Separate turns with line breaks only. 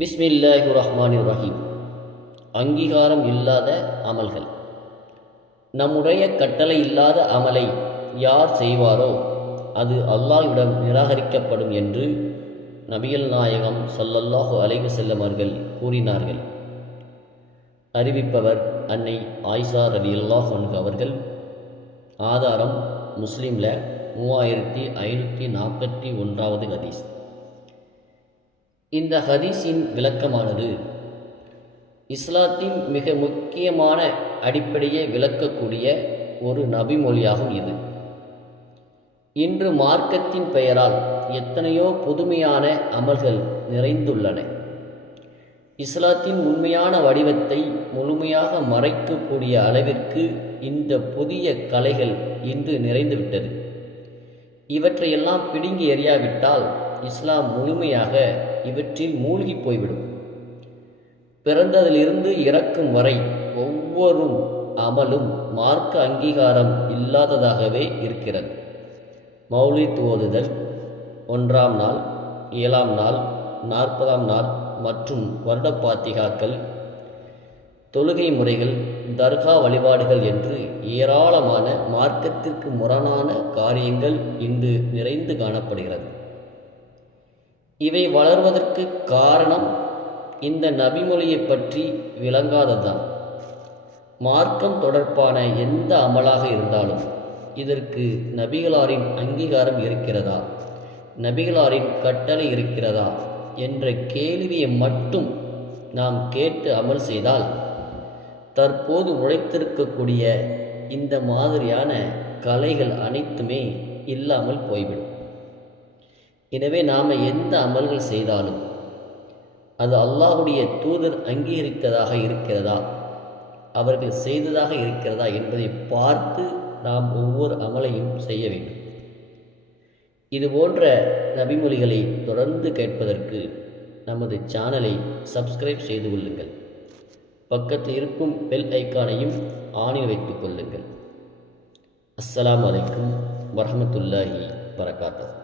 பிஸ்மில்லாஹி ரஹ்மான் ரஹீம் அங்கீகாரம் இல்லாத அமல்கள். நம்முடைய கட்டளை இல்லாத அமலை யார் செய்வாரோ அது அல்லாஹ்விடம் நிராகரிக்கப்படும் என்று நபிகள் நாயகம் சல்லல்லாஹு அலைவு வஸல்லம் அவர்கள் கூறினார்கள். அறிவிப்பவர் அன்னை ஆயிஷா ரவி அல்லாஹ் அவர்கள். ஆதாரம் முஸ்லீமில் மூவாயிரத்தி ஐநூற்றி நாற்பத்தி ஒன்றாவது ஹதீஸ். இந்த ஹதீஸின் விளக்கமானது இஸ்லாத்தின் மிக முக்கியமான அடிப்படையை விளக்கக்கூடிய ஒரு நபிமொழியாகும் இது. இன்று மார்க்கத்தின் பெயரால் எத்தனையோ புதுமையான அமல்கள் நிறைந்துள்ளன. இஸ்லாத்தின் உண்மையான வடிவத்தை முழுமையாக மறைக்கக்கூடிய அளவிற்கு இந்த புதிய கலைகள் இன்று நிறைந்துவிட்டது. இவற்றையெல்லாம் பிடுங்கி எறியாவிட்டால் இஸ்லாம் முழுமையாக இவற்றில் மூழ்கி போய்விடும். பிறந்ததிலிருந்து இறக்கும் வரை ஒவ்வொரு அமலும் மார்க்க அங்கீகாரம் இல்லாததாகவே இருக்கிறது. மௌலித் ஓதுதல் ஒன்றாம் நாள் ஏழாம் நாள் நாற்பதாம் நாள் மற்றும் வருட பாத்திகாக்கள் தொழுகை முறைகள் தர்கா வழிபாடுகள் என்று ஏராளமான மார்க்கத்திற்கு முரணான காரியங்கள் இன்று நிறைந்து காணப்படுகிறது. இவை வளர்வதற்கு காரணம் இந்த நபிமொழியை பற்றி விளங்காததுதான். மார்க்கம் தொடர்பான எந்த அமலாக இருந்தாலும் இதற்கு நபிகளாரின் அங்கீகாரம் இருக்கிறதா? நபிகளாரின் கட்டளை இருக்கிறதா? என்ற கேள்வியை மட்டும் நாம் கேட்டு அமல் செய்தால் தற்போது உழைத்திருக்கக்கூடிய இந்த மாதிரியான கலைகள் அனைத்துமே இல்லாமல் போய்விடும். எனவே நாம் எந்த அமல்கள் செய்தாலும் அது அல்லாஹுடைய தூதர் அங்கீகரித்ததாக இருக்கிறதா? அவர்கள் செய்ததாக இருக்கிறதா என்பதை பார்த்து நாம் ஒவ்வொரு அமலையும் செய்ய வேண்டும். இது போன்ற நபிமொழிகளை தொடர்ந்து கேட்பதற்கு நமது சேனலை சப்ஸ்கிரைப் செய்து கொள்ளுங்கள். பக்கத்தில் இருக்கும் பெல் ஐக்கானையும் ஆணில் வைத்துக் கொள்ளுங்கள். அஸ்லாம் அலைக்கும் வரமத்துல்லாஹி வரகாத்தஹு